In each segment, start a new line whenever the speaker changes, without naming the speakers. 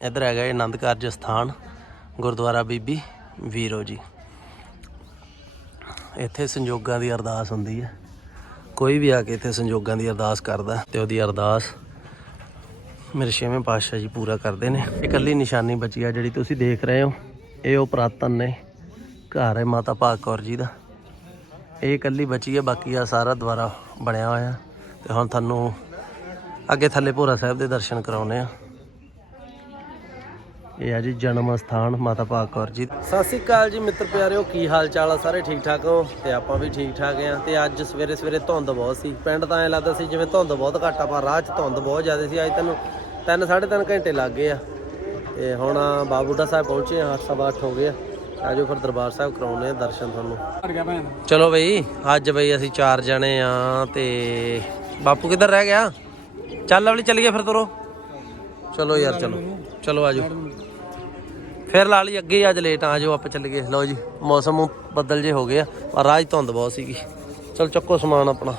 ਇੱਧਰ ਹੈਗਾ ਇਹ ਆਨੰਦ ਕਾਰਜ ਸਥਾਨ, ਗੁਰਦੁਆਰਾ ਬੀਬੀ ਵੀਰੋ ਜੀ। ਇੱਥੇ ਸੰਜੋਗਾਂ ਦੀ ਅਰਦਾਸ ਹੁੰਦੀ ਹੈ। ਕੋਈ ਵੀ ਆ ਕੇ ਇੱਥੇ ਸੰਜੋਗਾਂ ਦੀ ਅਰਦਾਸ ਕਰਦਾ ਤੇ ਉਹਦੀ ਅਰਦਾਸ ਮੇਰੇ ਛੇਵੇਂ ਪਾਤਸ਼ਾਹ ਜੀ ਪੂਰਾ ਕਰਦੇ ਨੇ। ਇਹ ਇਕੱਲੀ ਨਿਸ਼ਾਨੀ ਬਚੀ ਆ ਜਿਹੜੀ ਤੁਸੀਂ ਦੇਖ ਰਹੇ ਹੋ। ਇਹ ਉਹ ਪ੍ਰਾਤਨ ਨੇ। ਘਰ ਹੈ ਮਾਤਾ ਭਾਗ ਕੌਰ ਜੀ ਦਾ। ਇਹ ਇਕੱਲੀ ਬਚੀ ਹੈ, ਬਾਕੀ ਆ ਸਾਰਾ ਦੁਆਰਾ ਬਣਿਆ ਹੋਇਆ। ਤੇ ਹੁਣ ਤੁਹਾਨੂੰ ਅੱਗੇ ਥੱਲੇ ਭੋਰਾ ਸਾਹਿਬ ਦੇ ਦਰਸ਼ਨ ਕਰਾਉਨੇ ਆ ਇਹ ਹੈ ਜੀ ਜਨਮ ਸਥਾਨ ਮਾਤਾ ਭਾਗ ਕੌਰ ਜੀ। ਸਤਿ ਸ੍ਰੀ ਅਕਾਲ ਜੀ ਮਿੱਤਰ ਪਿਆਰਿਓ, ਕੀ ਹਾਲ ਚਾਲ ਆ ਸਾਰੇ ਠੀਕ ਠਾਕ ਹੋ? ਤੇ ਆਪਾਂ ਵੀ ਠੀਕ ਠਾਕ ਆ। ਤੇ ਅੱਜ ਸਵੇਰੇ ਸਵੇਰੇ ਧੁੰਦ ਬਹੁਤ ਸੀ। ਪਿੰਡ ਤਾਂ ਐ ਲੱਗਦਾ ਸੀ ਜਿਵੇਂ ਧੁੰਦ ਬਹੁਤ ਘੱਟ ਆ, ਪਰ ਰਾਹ 'ਚ ਧੁੰਦ ਬਹੁਤ ਜ਼ਿਆਦਾ ਸੀ। ਅੱਜ ਤੈਨੂੰ 3 3.5 ਘੰਟੇ ਲੱਗ ਗਏ ਆ। ਤੇ ਹੁਣ ਬਾਬੂਡਾ ਸਾਹਿਬ ਪਹੁੰਚੇ ਆ 8:30 ਹੋ ਗਏ ਆ। ਆਜੋ ਫਿਰ ਦਰਬਾਰ ਸਾਹਿਬ ਕਰਾਉਣੇ ਆ ਦਰਸ਼ਨ ਤੁਹਾਨੂੰ। ਚਲੋ ਬਈ, ਅੱਜ ਬਈ ਅਸੀਂ ਚਾਰ ਜਣੇ ਆ ਤੇ ਬਾਪੂ ਕਿੱਧਰ ਰਹਿ ਗਿਆ? ਚੱਲ ਲਵਲੀ, ਚੱਲੀਏ ਫਿਰ ਤੁਰੋ। ਚਲੋ ਯਾਰ, ਚਲੋ। ਚਲੋ ਆਜੋ। ਫਿਰ ਲਾ ਲਈ, ਅੱਗੇ ਅੱਜ ਲੇਟ ਆ ਜਾਓ, ਆਪਾਂ ਚੱਲ ਗਏ ਲਓ ਜੀ, ਮੌਸਮ ਬੱਦਲ ਜੇ ਹੋ ਗਏ ਆ ਪਰ ਰਾਜ ਧੁੰਦ ਬਹੁਤ ਸੀਗੀ। ਚਲ ਚੱਕੋ ਸਮਾਨ ਆਪਣਾ।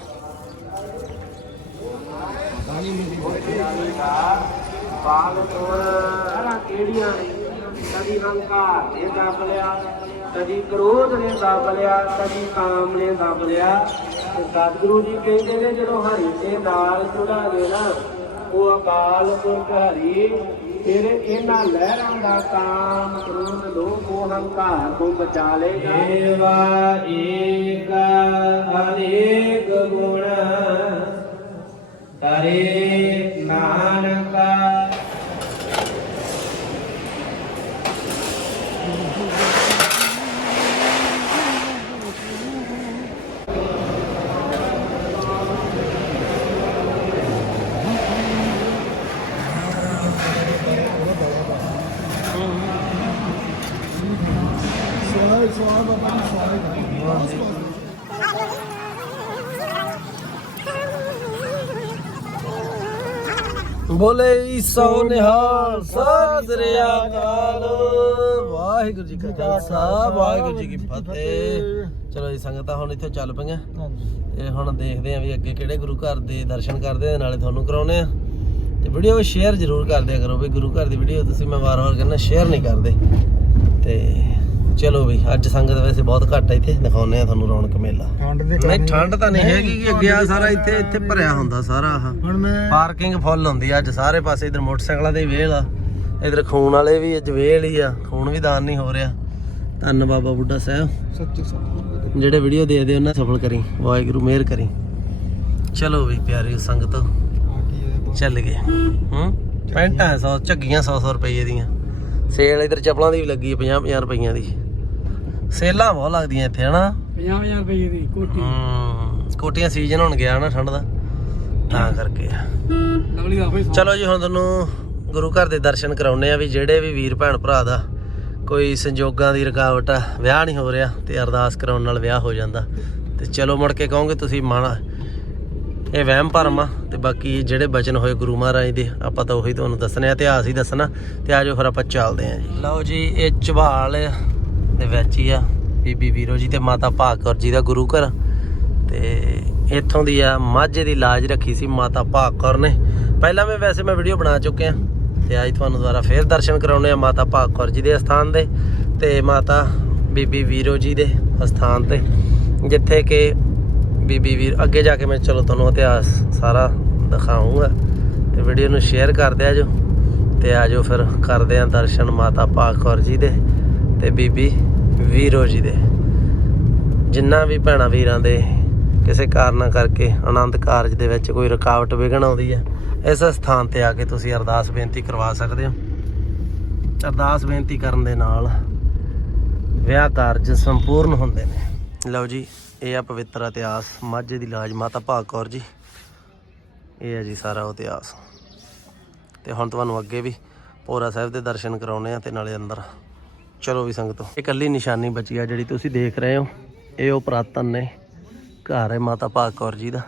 ਬਾਗ ਤੋਰ ਹਰਾ ਕਿਹੜੀਆਂ ਕਦੀ ਹੰਕਾਰ ਨੇ ਦੱਬ ਲਿਆ, ਕਦੀ ਕ੍ਰੋਧ ਨੇ ਦੱਬ ਲਿਆ, ਕਦੀ ਕਾਮ ਨੇ ਦੱਬ ਲਿਆ। ਤੇ ਸਤਿਗੁਰੂ ਜੀ ਕਹਿੰਦੇ ਨੇ, ਜਦੋਂ ਹਰੀ ਤੇ ਨਾਲ ਜੁੜਾਂਗੇ ਨਾ, ਉਹ ਅਕਾਲ ਪੁਰਖ ਹਰੀ ਫਿਰ ਇਹਨਾਂ ਲਹਿਰਾਂ ਦਾ ਕਾਮ ਕ੍ਰੋਧ ਲੋਭ ਮੋਹ ਹੰਕਾਰ ਤੋਂ ਬਚਾ ਲੇਗਾ ਏਵਾ ਏਕ ਅਨੇਕ ਗੁਣ ਤਰੇ ਨਾਨਕ
ਬੋਲੇ ਸੋ ਨਿਹਾਲ ਸਤਿ ਅਕਾਲ। ਵਾਹਿਗੁਰੂ ਜੀ ਕਾ ਖਾਲਸਾ ਵਾਹਿਗੁਰੂ ਜੀ ਕੀ ਫਤਿਹ। ਚਲੋ ਜੀ ਸੰਗਤਾਂ ਹੁਣ ਇੱਥੇ ਚੱਲ ਪਈਆਂ। ਤੇ ਹੁਣ ਦੇਖਦੇ ਆਂ ਵੀ ਅੱਗੇ ਕਿਹੜੇ ਗੁਰੂ ਘਰ ਦੇ ਦਰਸ਼ਨ ਕਰਦੇ ਆ ਨਾਲੇ ਤੁਹਾਨੂੰ ਕਰਾਉਨੇ ਆ। ਤੇ ਵੀਡੀਓ ਸ਼ੇਅਰ ਜ਼ਰੂਰ ਕਰ ਦਿਆ ਕਰੋ ਵੀ ਗੁਰੂ ਘਰ ਦੀ ਵੀਡੀਓ ਤੁਸੀਂ ਮੈਂ ਵਾਰ-ਵਾਰ ਕਹਿੰਦਾ ਸ਼ੇਅਰ ਨਹੀਂ ਕਰਦੇ। ਤੇ ਚਲੋ ਵੀ ਅੱਜ ਸੰਗਤ ਵੈਸੇ ਬਹੁਤ ਘੱਟ ਆ ਇੱਥੇ ਦਿਖਾਉਨੇ ਆ ਤੁਹਾਨੂੰ ਰੌਣਕ ਮੇਲਾ।
ਠੰਡ ਦੇ
ਨਹੀਂ ਠੰਡ ਤਾਂ ਨਹੀਂ ਹੈਗੀ ਕਿ ਅੱਗੇ ਆ ਸਾਰਾ ਇੱਥੇ ਇੱਥੇ ਭਰਿਆ ਹੁੰਦਾ ਸਾਰਾ ਆਹ।
ਹੁਣ ਮੈਂ
ਪਾਰਕਿੰਗ ਫੁੱਲ ਹੁੰਦੀ ਆ ਅੱਜ ਸਾਰੇ ਪਾਸੇ ਇਧਰ ਮੋਟਰਸਾਈਕਲਾਂ ਦੇ ਵੇਲ ਆ। ਇਧਰ ਖੂਨ ਵਾਲੇ ਵੀ ਅੱਜ ਵੇਲ ਹੀ ਆ ਖੂਨ ਵੀ ਦਾਨ ਨਹੀਂ ਹੋ ਰਿਹਾ। ਧੰਨ ਬਾਬਾ ਬੁੱਢਾ ਸਾਹਿਬ।
ਸੱਚੀ ਸੱਚੀ।
ਜਿਹੜੇ ਵੀਡੀਓ ਦੇਖਦੇ ਉਹਨਾਂ ਸਫਲ ਕਰੀ ਵਾਹਿਗੁਰੂ ਮਿਹਰ ਕਰੀ। ਚਲੋ ਵੀ ਪਿਆਰੀ ਸੰਗਤ। ਚੱਲ ਗਏ। ਹੂੰ? ਪੈਂਟਾਂ 100 ਝੱਗੀਆਂ 100 100 ਰੁਪਏ ਦੀਆਂ। ਸੇਲ ਇਧਰ ਚਪਲਾਂ ਦੀ ਵੀ ਲੱਗੀ 50 50 ਰੁਪਈਆਂ ਦੀ। ਸੇਲਾਂ ਬਹੁਤ ਲੱਗਦੀਆਂ ਇੱਥੇ ਹਨਾ?
50000 ਰੁਪਏ ਦੀ ਕੋਟੀ
ਹੂੰ ਕੋਟੀਆਂ ਸੀਜ਼ਨ ਹੁਣ ਗਿਆ ਨਾ ਠੰਡ ਦਾ ਤਾਂ ਕਰਕੇ।
ਲਵਲੀ ਦਾ ਹੋਈ
ਚਲੋ ਜੀ ਹੁਣ ਤੁਹਾਨੂੰ ਗੁਰੂ ਘਰ ਦੇ ਦਰਸ਼ਨ ਕਰਾਉਨੇ ਆ ਵੀ ਜਿਹੜੇ ਵੀ ਵੀਰ ਭੈਣ ਭਰਾ ਦਾ ਕੋਈ ਸੰਜੋਗਾਂ ਦੀ ਰੁਕਾਵਟ ਆ ਵਿਆਹ ਨਹੀਂ ਹੋ ਰਿਹਾ ਤੇ ਅਰਦਾਸ ਕਰਾਉਣ ਨਾਲ ਵਿਆਹ ਹੋ ਜਾਂਦਾ। ਤੇ ਚਲੋ ਮੁੜ ਕੇ ਕਹੋਗੇ ਤੁਸੀਂ ਮਨ ਇਹ ਵਹਿਮ ਭਰਮ ਆ ਤੇ ਬਾਕੀ ਜਿਹੜੇ ਬਚਨ ਹੋਏ ਗੁਰੂ ਮਹਾਰਾਜ ਦੇ, ਆਪਾਂ ਤਾਂ ਉਹੀ ਤੁਹਾਨੂੰ ਦੱਸਣੇ ਆ, ਇਤਿਹਾਸ ਹੀ ਦੱਸਣਾ, ਤੇ ਆਜੋ ਫਿਰ ਆਪਾਂ ਚੱਲਦੇ ਆਂ ਜੀ। ਲਓ ਜੀ, ਇਹ ਝਬਾਲ ਦੇ ਵਿੱਚ ਹੀ ਆ, ਬੀਬੀ ਵੀਰੋ ਜੀ ਤੇ ਮਾਤਾ ਭਾਗਕੌਰ ਜੀ ਦਾ ਗੁਰੂ ਘਰ। ਤੇ ਇੱਥੋਂ ਦੀ ਆ, ਮਾਝੇ ਦੀ ਲਾਜ ਰੱਖੀ ਸੀ ਮਾਤਾ ਭਾਗਕੌਰ ਨੇ। ਪਹਿਲਾਂ ਮੈਂ ਵੈਸੇ ਮੈਂ ਵੀਡੀਓ ਬਣਾ ਚੁੱਕਿਆ, ਤੇ ਅੱਜ ਤੁਹਾਨੂੰ ਦੁਬਾਰਾ ਫੇਰ ਦਰਸ਼ਨ ਕਰਾਉਣੇ ਆ ਮਾਤਾ ਭਾਗਕੌਰ ਜੀ ਦੇ ਸਥਾਨ ਦੇ ਤੇ ਮਾਤਾ ਬੀਬੀ ਵੀਰੋ ਜੀ ਦੇ ਸਥਾਨ ਤੇ, ਜਿੱਥੇ ਕਿ ਬੀਬੀ ਵੀਰ, ਅੱਗੇ ਜਾ ਕੇ ਮੈਂ ਚਲੋ ਤੁਹਾਨੂੰ ਇਤਿਹਾਸ ਸਾਰਾ ਦਿਖਾਉਂਗਾ ਤੇ ਵੀਡੀਓ ਨੂੰ ਸ਼ੇਅਰ ਕਰਦੇ ਆ ਜੋ। ਤੇ ਆਜੋ ਫਿਰ ਕਰਦੇ ਆਂ ਦਰਸ਼ਨ ਮਾਤਾ ਭਾਗਕੌਰ ਜੀ ਦੇ ਤੇ ਬੀਬੀ ਵੀਰੋ ਜੀ ਦੇ। ਜਿੰਨਾ ਵੀ ਭੈਣਾਂ ਵੀਰਾਂ ਦੇ ਕਿਸੇ ਕਾਰਨਾਂ ਕਰਕੇ ਆਨੰਦ ਕਾਰਜ ਦੇ ਵਿੱਚ ਕੋਈ ਰੁਕਾਵਟ ਵਿਘਨ ਆਉਂਦੀ ਹੈ ਇਸ ਸਥਾਨ ਤੇ ਆ ਕੇ ਤੁਸੀਂ ਅਰਦਾਸ ਬੇਨਤੀ ਕਰਵਾ ਸਕਦੇ ਹੋ। ਅਰਦਾਸ ਬੇਨਤੀ ਕਰਨ ਦੇ ਨਾਲ ਵਿਆਹ ਕਾਰਜ ਸੰਪੂਰਨ ਹੁੰਦੇ ਨੇ। ਲਓ ਜੀ, ਇਹ ਆ ਪਵਿੱਤਰ ਇਤਿਹਾਸ, ਮਾਝੇ ਦੀ ਲਾਜ ਮਾਤਾ ਭਾਗ ਕੌਰ ਜੀ। ਇਹ ਹੈ ਜੀ ਸਾਰਾ ਉਹ ਇਤਿਹਾਸ। ਤੇ ਹੁਣ ਤੁਹਾਨੂੰ ਅੱਗੇ ਵੀ ਭੋਰਾ ਸਾਹਿਬ ਦੇ ਦਰਸ਼ਨ ਕਰਾਉਣੇ ਆ ਤੇ ਨਾਲੇ ਅੰਦਰ। ਚਲੋ ਵੀ ਸੰਗਤੋ, ਇਹ ਇਕੱਲੀ ਨਿਸ਼ਾਨੀ ਬਚੀ ਆ ਜਿਹੜੀ ਤੁਸੀਂ ਦੇਖ ਰਹੇ ਹੋ। ਇਹ ਉਹ ਪ੍ਰਾਤਨ ਨੇ, ਘਰ ਹੈ ਮਾਤਾ ਭਾਗ ਕੌਰ ਜੀ ਦਾ।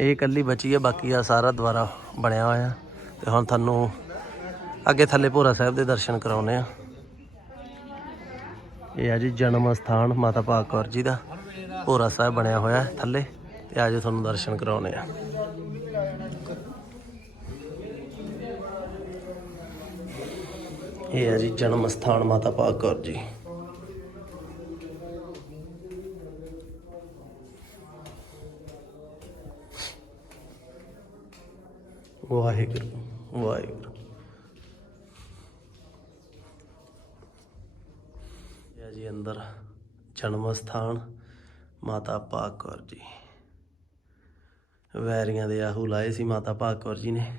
ਇਹ ਇਕੱਲੀ ਬਚੀ ਹੈ ਬਾਕੀ ਆ ਸਾਰਾ ਦੁਆਰਾ ਬਣਿਆ ਹੋਇਆ। ਤੇ ਹੁਣ ਤੁਹਾਨੂੰ ਅੱਗੇ ਥੱਲੇ ਭੋਰਾ ਸਾਹਿਬ ਦੇ ਦਰਸ਼ਨ ਕਰਾਉਣੇ ਆ। ਇਹ ਆ ਜੀ ਜਨਮ ਸਥਾਨ ਮਾਤਾ ਭਾਗ ਕੌਰ ਜੀ ਦਾ। ਭੋਰਾ ਸਾਹਿਬ ਬਣਿਆ ਹੋਇਆ ਹੈ ਥੱਲੇ ਤੇ ਆਜੋ ਤੁਹਾਨੂੰ ਦਰਸ਼ਨ ਕਰਾਉਣੇ ਆ। ਇਹ ਹੈ ਜੀ ਜਨਮ ਸਥਾਨ ਮਾਤਾ ਭਾਗ ਕੌਰ ਜੀ। ਵਾਹਿਗੁਰੂ ਵਾਹਿਗੁਰੂ। ਇਹ ਜਨਮ ਸਥਾਨ, ਮਾਤਾ ਭਾਗ ਕੌਰ ਜੀ। ਵੈਰੀਆਂ ਦੇ ਆਹੂ ਲਾਏ ਸੀ ਮਾਤਾ ਭਾਗ ਕੌਰ ਜੀ ਨੇ।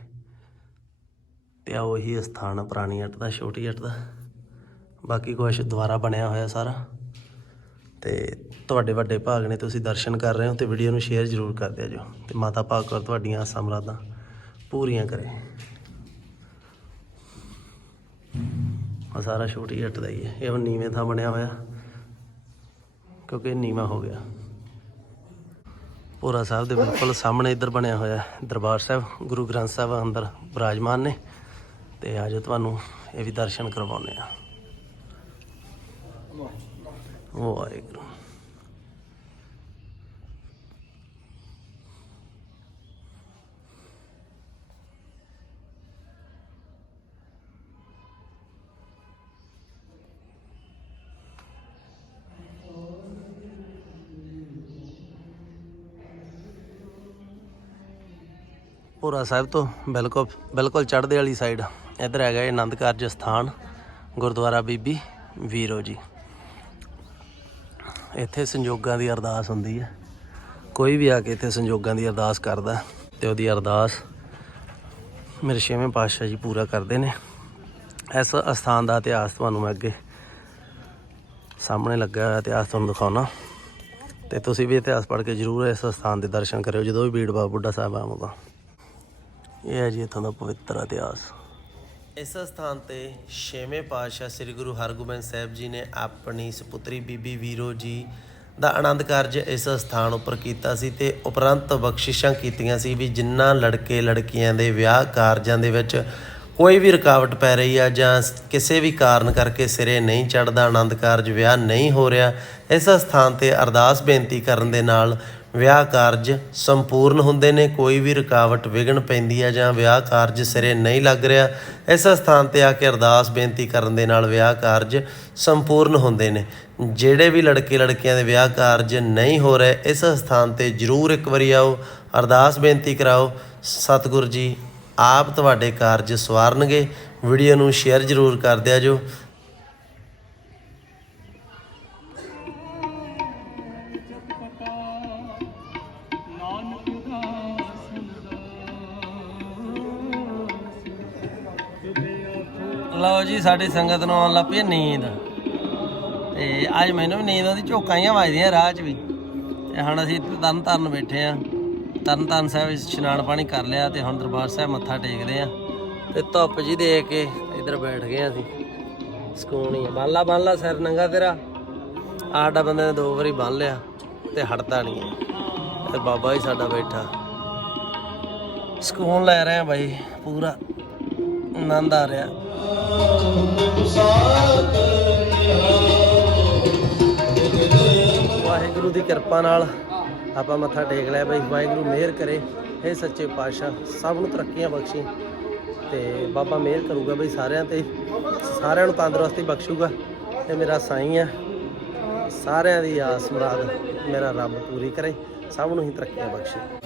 ਤੇ ਆ ਉਹੀ ਸਥਾਨ ਆ, ਪੁਰਾਣੀ ਅੱਟ ਦਾ, ਛੋਟੀ ਅੱਟ ਦਾ। ਬਾਕੀ ਕੁਛ ਦੁਬਾਰਾ ਬਣਿਆ ਹੋਇਆ ਸਾਰਾ। ਤੇ ਤੁਹਾਡੇ ਵੱਡੇ ਭਾਗ ਨੇ ਤੁਸੀਂ ਦਰਸ਼ਨ ਕਰ ਰਹੇ ਹੋ ਤੇ ਵੀਡੀਓ ਨੂੰ ਸ਼ੇਅਰ ਜ਼ਰੂਰ ਕਰ ਦਿਆ ਜੋ ਤੇ ਮਾਤਾ ਭਾਗ ਕੌਰ ਤੁਹਾਡੀਆਂ ਆਸਾਂ ਮੁਰਾਦਾਂ ਪੂਰੀਆਂ ਕਰੇ। ਆ ਸਾਰਾ ਛੋਟੀ ਅੱਟ ਦਾ ਹੀ ਹੈ। ਇਹ ਨੀਵੇਂ ਥਾਂ ਬਣਿਆ ਹੋਇਆ। ਕਿਉਂਕਿ ਇਹ ਨੀਵਾਂ ਹੋ ਗਿਆ। ਭੋਰਾ ਸਾਹਿਬ ਦੇ ਬਿਲਕੁਲ ਸਾਹਮਣੇ ਇੱਧਰ ਬਣਿਆ ਹੋਇਆ ਦਰਬਾਰ ਸਾਹਿਬ। ਗੁਰੂ ਗ੍ਰੰਥ ਸਾਹਿਬ ਅੰਦਰ ਬਿਰਾਜਮਾਨ ਨੇ ਤੇ ਆਜੋ ਤੁਹਾਨੂੰ ਇਹ ਵੀ ਦਰਸ਼ਨ ਕਰਵਾਉਨੇ ਆ ਵਾਹਿਗੁਰੂ। ਭੋਰਾ ਸਾਹਿਬ ਤੋਂ ਬਿਲਕੁਲ ਬਿਲਕੁਲ ਚੜ੍ਹਦੇ ਵਾਲੀ ਸਾਈਡ ਇੱਧਰ ਹੈਗਾ ਇਹ ਆਨੰਦ ਕਾਰਜ ਸਥਾਨ, ਗੁਰਦੁਆਰਾ ਬੀਬੀ ਵੀਰੋ ਜੀ। ਇੱਥੇ ਸੰਜੋਗਾਂ ਦੀ ਅਰਦਾਸ ਹੁੰਦੀ ਹੈ। ਕੋਈ ਵੀ ਆ ਕੇ ਇੱਥੇ ਸੰਜੋਗਾਂ ਦੀ ਅਰਦਾਸ ਕਰਦਾ ਤੇ ਉਹਦੀ ਅਰਦਾਸ ਮੇਰੇ ਛੇਵੇਂ ਪਾਤਸ਼ਾਹ ਜੀ ਪੂਰਾ ਕਰਦੇ ਨੇ। ਇਸ ਅਸਥਾਨ ਦਾ ਇਤਿਹਾਸ ਤੁਹਾਨੂੰ ਮੈਂ ਅੱਗੇ ਸਾਹਮਣੇ ਲੱਗਾ ਹੋਇਆ ਇਤਿਹਾਸ ਤੁਹਾਨੂੰ ਦਿਖਾਉਣਾ। ਤੇ ਤੁਸੀਂ ਵੀ ਇਤਿਹਾਸ ਪੜ੍ਹ ਕੇ ਜਰੂਰ ਇਸ ਸਥਾਨ ਦੇ ਦਰਸ਼ਨ ਕਰਿਓ, ਜਦੋਂ ਵੀ ਬੀੜ ਬਾਬਾ ਬੁੱਢਾ ਸਾਹਿਬ ਆਵੋਗਾ। ਇਹ ਹੈ ਜੀ ਇੱਥੋਂ ਦਾ ਪਵਿੱਤਰ ਇਤਿਹਾਸ। ਇਸ ਸਥਾਨ ਤੇ ਛੇਵੇਂ ਪਾਤਸ਼ਾਹ ਸ੍ਰੀ ਗੁਰੂ ਹਰਗੋਬਿੰਦ ਸਾਹਿਬ ਜੀ ਨੇ ਆਪਣੀ ਸੁਪੁੱਤਰੀ ਬੀਬੀ ਵੀਰੋ ਜੀ ਦਾ ਆਨੰਦ ਕਾਰਜ ਇਸ ਸਥਾਨ ਉੱਪਰ ਕੀਤਾ ਸੀ ਤੇ ਉਪਰੰਤ ਬਖਸ਼ਿਸ਼ਾਂ ਕੀਤੀਆਂ ਸੀ ਵੀ ਜਿਨ੍ਹਾਂ ਲੜਕੇ ਲੜਕੀਆਂ ਦੇ ਵਿਆਹ ਕਾਰਜਾਂ ਦੇ ਵਿੱਚ ਕੋਈ ਵੀ ਰੁਕਾਵਟ ਪੈ ਰਹੀ ਆ ਜਾਂ ਕਿਸੇ ਵੀ ਕਾਰਨ ਕਰਕੇ ਸਿਰੇ ਨਹੀਂ ਚੜਦਾ ਆਨੰਦ ਕਾਰਜ ਵਿਆਹ ਨਹੀਂ ਹੋ ਰਿਹਾ, ਇਸ ਸਥਾਨ ਤੇ ਅਰਦਾਸ ਬੇਨਤੀ ਕਰਨ ਦੇ ਨਾਲ ਵਿਆਹ ਕਾਰਜ ਸੰਪੂਰਨ ਹੁੰਦੇ ਨੇ, ਕੋਈ ਵੀ ਰੁਕਾਵਟ ਵਿਘਨ ਪੈਂਦੀ ਹੈ ਜਾਂ ਵਿਆਹ ਕਾਰਜ ਸਿਰੇ ਨਹੀਂ ਲੱਗ ਰਿਹਾ, ਇਸ ਸਥਾਨ ਤੇ ਆ ਕੇ ਅਰਦਾਸ ਬੇਨਤੀ ਕਰਨ ਦੇ ਨਾਲ ਵਿਆਹ ਕਾਰਜ ਸੰਪੂਰਨ ਹੁੰਦੇ ਨੇ। ਜਿਹੜੇ ਵੀ ਲੜਕੇ ਲੜਕੀਆਂ ਦੇ ਵਿਆਹ ਕਾਰਜ ਨਹੀਂ ਹੋ ਰਹੇ, ਇਸ ਸਥਾਨ ਤੇ ਜਰੂਰ ਇੱਕ ਵਾਰੀ ਆਓ, ਅਰਦਾਸ ਬੇਨਤੀ ਕਰਾਓ। ਸਤਿਗੁਰੂ ਜੀ, ਆਪ ਤੁਹਾਡੇ ਕਾਰਜ ਸਵਾਰਨਗੇ। ਵੀਡੀਓ ਨੂੰ ਸ਼ੇਅਰ ਜਰੂਰ ਕਰ ਦਿਆ ਜੋ। ਲਓ ਜੀ, ਸਾਡੀ ਸੰਗਤ ਨੂੰ ਆਉਣ ਲੱਗ ਪਈ ਹੈ ਨੀਂਦ। ਤੇ ਅੱਜ ਮੈਨੂੰ ਵੀ ਨੀਂਦ ਆਉਂਦੀ, ਝੋਕਾਂ ਹੀ ਵੱਜਦੀਆਂ ਰਾਹ 'ਚ ਵੀ। ਤੇ ਹੁਣ ਅਸੀਂ ਤਰਨ ਤਾਰਨ ਬੈਠੇ ਆ। ਤਰਨ ਤਾਰਨ ਸਾਹਿਬ ਇਸ਼ਨਾਨ ਪਾਣੀ ਕਰ ਲਿਆ ਤੇ ਹੁਣ ਦਰਬਾਰ ਸਾਹਿਬ ਮੱਥਾ ਟੇਕਦੇ ਆ। ਤੇ ਧੁੱਪ ਜੀ ਦੇ ਕੇ ਇੱਧਰ ਬੈਠ ਗਏ ਅਸੀਂ। ਸਕੂਨ ਹੀ ਬੰਨ ਲਾ ਬੰਨ ਲਾ ਸਿਰ ਨੰਗਾ ਤੇਰਾ। ਆਡਾ ਬੰਦੇ ਨੇ ਦੋ ਵਾਰੀ ਬੰਨ ਲਿਆ ਤੇ ਹਟਦਾ ਨਹੀਂ ਤੇ ਬਾਬਾ ਹੀ ਸਾਡਾ ਬੈਠਾ। ਸਕੂਨ ਲੈ ਰਹੇ ਆ ਬਾਈ, ਪੂਰਾ। ਆਨੰਦ ਆ ਰਿਹਾ। ਵਾਹਿਗੁਰੂ ਦੀ ਕਿਰਪਾ ਨਾਲ ਆਪਾਂ ਮੱਥਾ ਟੇਕ ਲਿਆ ਬਈ। ਵਾਹਿਗੁਰੂ ਮਿਹਰ ਕਰੇ। ਇਹ ਸੱਚੇ ਪਾਤਸ਼ਾਹ, ਸਭ ਨੂੰ ਤਰੱਕੀਆਂ ਬਖਸ਼ੀ। ਤੇ ਬਾਬਾ ਮਿਹਰ ਕਰੂਗਾ ਬਈ ਸਾਰਿਆਂ ਤੇ। ਸਾਰਿਆਂ ਨੂੰ ਤੰਦਰੁਸਤੀ ਬਖਸ਼ੂਗਾ। ਤੇ ਮੇਰਾ ਸਾਈਂ ਆ। ਸਾਰਿਆਂ ਦੀ ਆਸ ਮੁਰਾਦ ਮੇਰਾ ਰੱਬ ਪੂਰੀ ਕਰੇ। ਸਭ ਨੂੰ ਹੀ ਤਰੱਕੀਆਂ ਬਖਸ਼ੇ।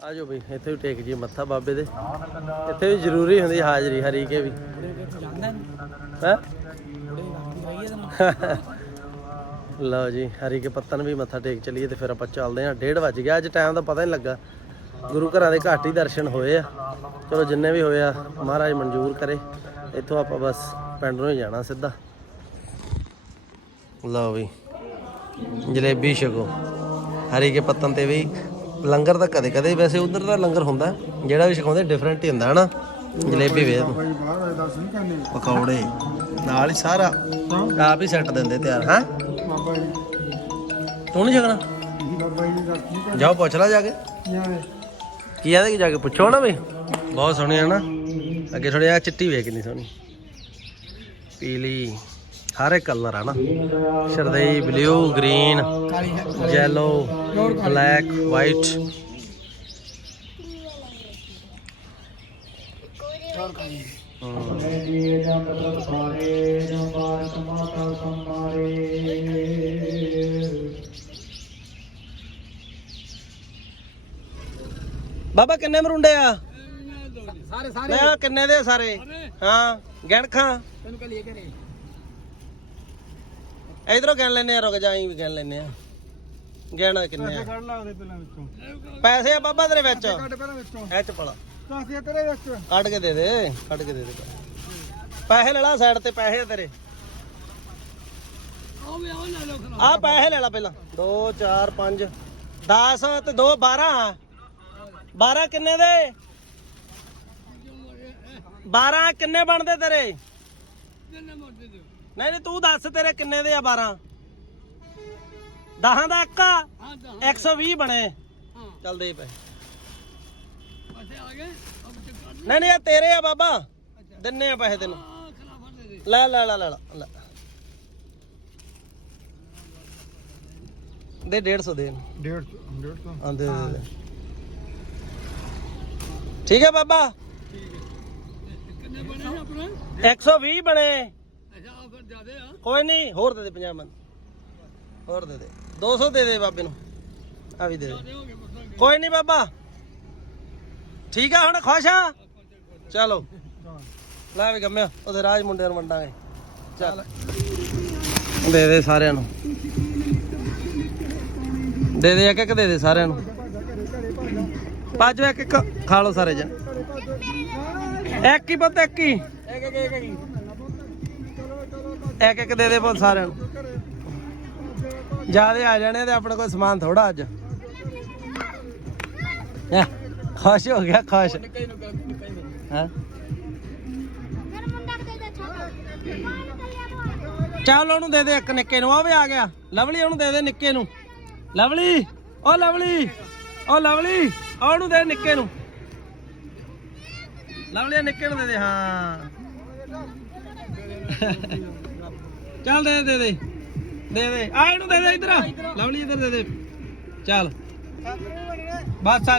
ਆ ਜਾਓ ਬਈ, ਇੱਥੇ ਵੀ ਟੇਕ ਜੀ ਮੱਥਾ ਬਾਬੇ ਦੇ। ਇੱਥੇ ਵੀ ਜ਼ਰੂਰੀ ਹੁੰਦੀ ਹਾਜ਼ਰੀ ਹਰੀ ਕੇ ਵੀ। ਹੈ? ਲਓ ਜੀ ਹਰੀ ਕੇ ਪੱਤਨ ਵੀ ਮੱਥਾ ਟੇਕ ਚਲੀਏ ਤੇ ਫਿਰ ਆਪਾਂ ਚੱਲਦੇ ਹਾਂ। 1:30 ਵੱਜ ਗਿਆ, ਅੱਜ ਟਾਈਮ ਦਾ ਪਤਾ ਨਹੀਂ ਲੱਗਾ। ਗੁਰੂ ਘਰਾਂ ਦੇ ਘਾਟ ਹੀ ਦਰਸ਼ਨ ਹੋਏ ਆ। ਚਲੋ, ਜਿੰਨੇ ਵੀ ਹੋਏ ਆ, ਮਹਾਰਾਜ ਮਨਜ਼ੂਰ ਕਰੇ। ਇੱਥੋਂ ਆਪਾਂ ਬਸ ਪਿੰਡ ਨੂੰ ਹੀ ਜਾਣਾ ਸਿੱਧਾ। ਲਓ ਵੀ, ਜਲੇਬੀ ਛਕੋ। ਹਰੀ ਕੇ ਪੱਤਨ ਤੇ ਵੀ ਲੰਗਰ ਤਾਂ ਕਦੇ ਕਦੇ ਵੈਸੇ ਉਧਰ ਦਾ ਲੰਗਰ ਹੁੰਦਾ, ਜਿਹੜਾ ਵੀ ਸਿਖਾਉਂਦੇ ਡਿਫਰੈਂਟ ਹੀ ਹੁੰਦਾ, ਹਨਾ? ਜਲੇਬੀ ਵੇਖ ਪਕੌੜੇ, ਨਾਲ ਹੀ ਸਾਰਾ, ਆਪ ਹੀ ਸੈੱਟ ਦਿੰਦੇ ਤਿਆਰ, ਹੈ? ਤੂੰ ਨਹੀਂ ਛਕਣਾ? ਜਾਓ, ਪੁੱਛ ਲੈ ਜਾ ਕੇ। ਕੀ ਆਦੇ ਕਿ ਜਾ ਕੇ ਪੁੱਛੋ ਨਾ ਬਈ ਬਹੁਤ ਸੋਹਣੀ ਹੈ ਨਾ। ਅੱਗੇ ਥੋੜੀ ਆ ਚਿੱਟੀ ਵੇਖ, ਕਿੰਨੀ ਸੋਹਣੀ। ਪੀਲੀ, ਹਰ ਇੱਕ ਕਲਰ ਆ ਨਾ। ਸ਼ਰਦਈ blue green yellow black white ਬਾਬਾ ਕਿੰਨੇ ਮਰੁੰਡੇ ਆ?
ਸਾਰੇ ਸਾਰੇ।
ਮੈਂ ਕਿੰਨੇ ਦੇ ਆ ਸਾਰੇ? ਹਾਂ ਗਿਣ ਖਾਂ।
ਤੈਨੂੰ ਕਹ ਲਈ ਕਰੇ
ਇਧਰੋਂ ਗਿਣ ਲੈਨੇ ਆ ਰੁਕ ਜਾ ਅਸੀਂ ਵੀ ਗਿਣ ਲੈਨੇ ਆ। ਗਿਣ ਕਿੰਨੇ ਆ?
ਕੱਢ ਲਾ ਉਹਦੇ ਪਹਿਲਾਂ ਵਿੱਚੋਂ।
ਪੈਸੇ ਆ ਬਾਬਾ ਤੇਰੇ ਵਿੱਚ।
ਕੱਢ ਪਹਿਲਾਂ ਵਿੱਚੋਂ।
ਐ ਚ ਪਲਾ
ਕਾਸੀਆ ਤੇਰੇ ਵਿੱਚ।
ਕੱਢ ਕੇ ਦੇ ਦੇ ਕੱਢ ਕੇ ਦੇ ਦੇ। ਪੈਸੇ ਲੈ ਲਾ ਸਾਈਡ ਤੇ ਪੈਸੇ ਆ ਤੇਰੇ। ਆ ਪੈਸੇ ਲੈ ਲਾ ਪਹਿਲਾਂ। 2 4 5 10 ਤੇ 2 12 12 ਕਿੰਨੇ ਦੇ? 12 ਕਿੰਨੇ ਬਣਦੇ ਤੇਰੇ?
ਕਿੰਨੇ ਮੋਟੇ ਦਿਓ।
ਨਹੀਂ ਨਹੀਂ ਤੂੰ ਦੱਸ ਤੇਰੇ ਕਿੰਨੇ ਦੇ ਆ 12 10 ਦਾ ਇੱਕ ਆ
ਹਾਂ ਤਾਂ
120 ਬਣੇ।
ਹਾਂ।
ਚੱਲ ਦੇ ਪੈ
ਅੱਛੇ ਆ ਗਏ? ਅਬ
ਨਹੀਂ ਨਹੀਂ ਇਹ ਤੇਰੇ ਆ ਬਾਬਾ। ਦਿੰਨੇ ਆ ਪੈਸੇ ਤੈਨੂੰ। ਲੈ ਲੈ ਲੈ ਲੈ ਦੇ 150 ਦੇ ਇਹਨੂੰ।
150 150
ਹਾਂ ਦੇ ਠੀਕ ਹੈ ਬਾਬਾ?
ਕਿੰਨੇ ਬਣੇ ਆਪਣੇ?
120 ਬਣੇ।
ਅੱਛਾ ਫਿਰ ਜ਼ਿਆਦੇ ਆ।
ਕੋਈ ਨਹੀਂ ਹੋਰ ਦੇ ਦੇ 50 ਬੰਦ ਹੋਰ ਦੇ ਦੇ। 200 ਦੇ ਦੇ ਬਾਬੇ ਨੂੰ। ਆ ਵੀ ਦੇ ਦੇ। ਕੋਈ ਨਹੀਂ ਬਾਬਾ। ਠੀਕ ਆ, ਹੁਣ ਖੁਸ਼ ਆ? ਚਲੋ। ਲੈ ਵੀ ਗੰਮਿਆ ਉਹਦੇ ਰਾਜ ਮੁੰਡਿਆਂ ਨੂੰ ਵੰਡਾਂਗੇ। ਚੱਲ। ਦੇ ਦੇ ਸਾਰਿਆਂ ਨੂੰ। ਦੇ ਦੇ ਇੱਕ ਇੱਕ, ਦੇ ਦੇ ਸਾਰਿਆਂ ਨੂੰ। ਪੰਜ ਇੱਕ ਇੱਕ, ਖਾ ਲਓ ਸਾਰੇ ਜਣ। ਇੱਕ ਹੀ ਪੁੱਤ, ਇੱਕ ਹੀ।
ਇੱਕ ਇੱਕ
ਦੇ ਦੇ ਪੁੱਤ ਸਾਰਿਆਂ ਨੂੰ। ਜਿਆਦੇ ਆ ਜਾਣੇ ਤੇ ਆਪਣੇ ਕੋਲ ਸਮਾਨ ਥੋੜਾ ਅੱਜ। ਹੈਂ, ਖੁਸ਼ ਹੋ ਗਿਆ ਖੁਸ਼। ਹਾਂ? ਚੱਲ ਉਹਨੂੰ ਦੇ ਦੇ ਇੱਕ ਨਿੱਕੇ ਨੂੰ ਆ ਵੀ ਆ ਗਿਆ। ਲਵਲੀ ਉਹਨੂੰ ਦੇ ਦੇ ਨਿੱਕੇ ਨੂੰ। ਲਵਲੀ ਓ ਲਵਲੀ ਓ ਲਵਲੀ ਆ ਉਹਨੂੰ ਦੇ ਨਿੱਕੇ ਨੂੰ। ਲਵਲੀ ਨਿੱਕੇ ਨੂੰ ਦੇ ਦੇ ਹਾਂ। ਚੱਲ ਦੇ ਦੇ ਦੇ। ਦੇ ਦੇ। ਆ ਇਹਨੂੰ ਦੇ ਦੇ ਇਧਰ। ਲਵਲੀ ਇਧਰ ਦੇ ਦੇ। ਚੱਲ। ਬਸ ਆ।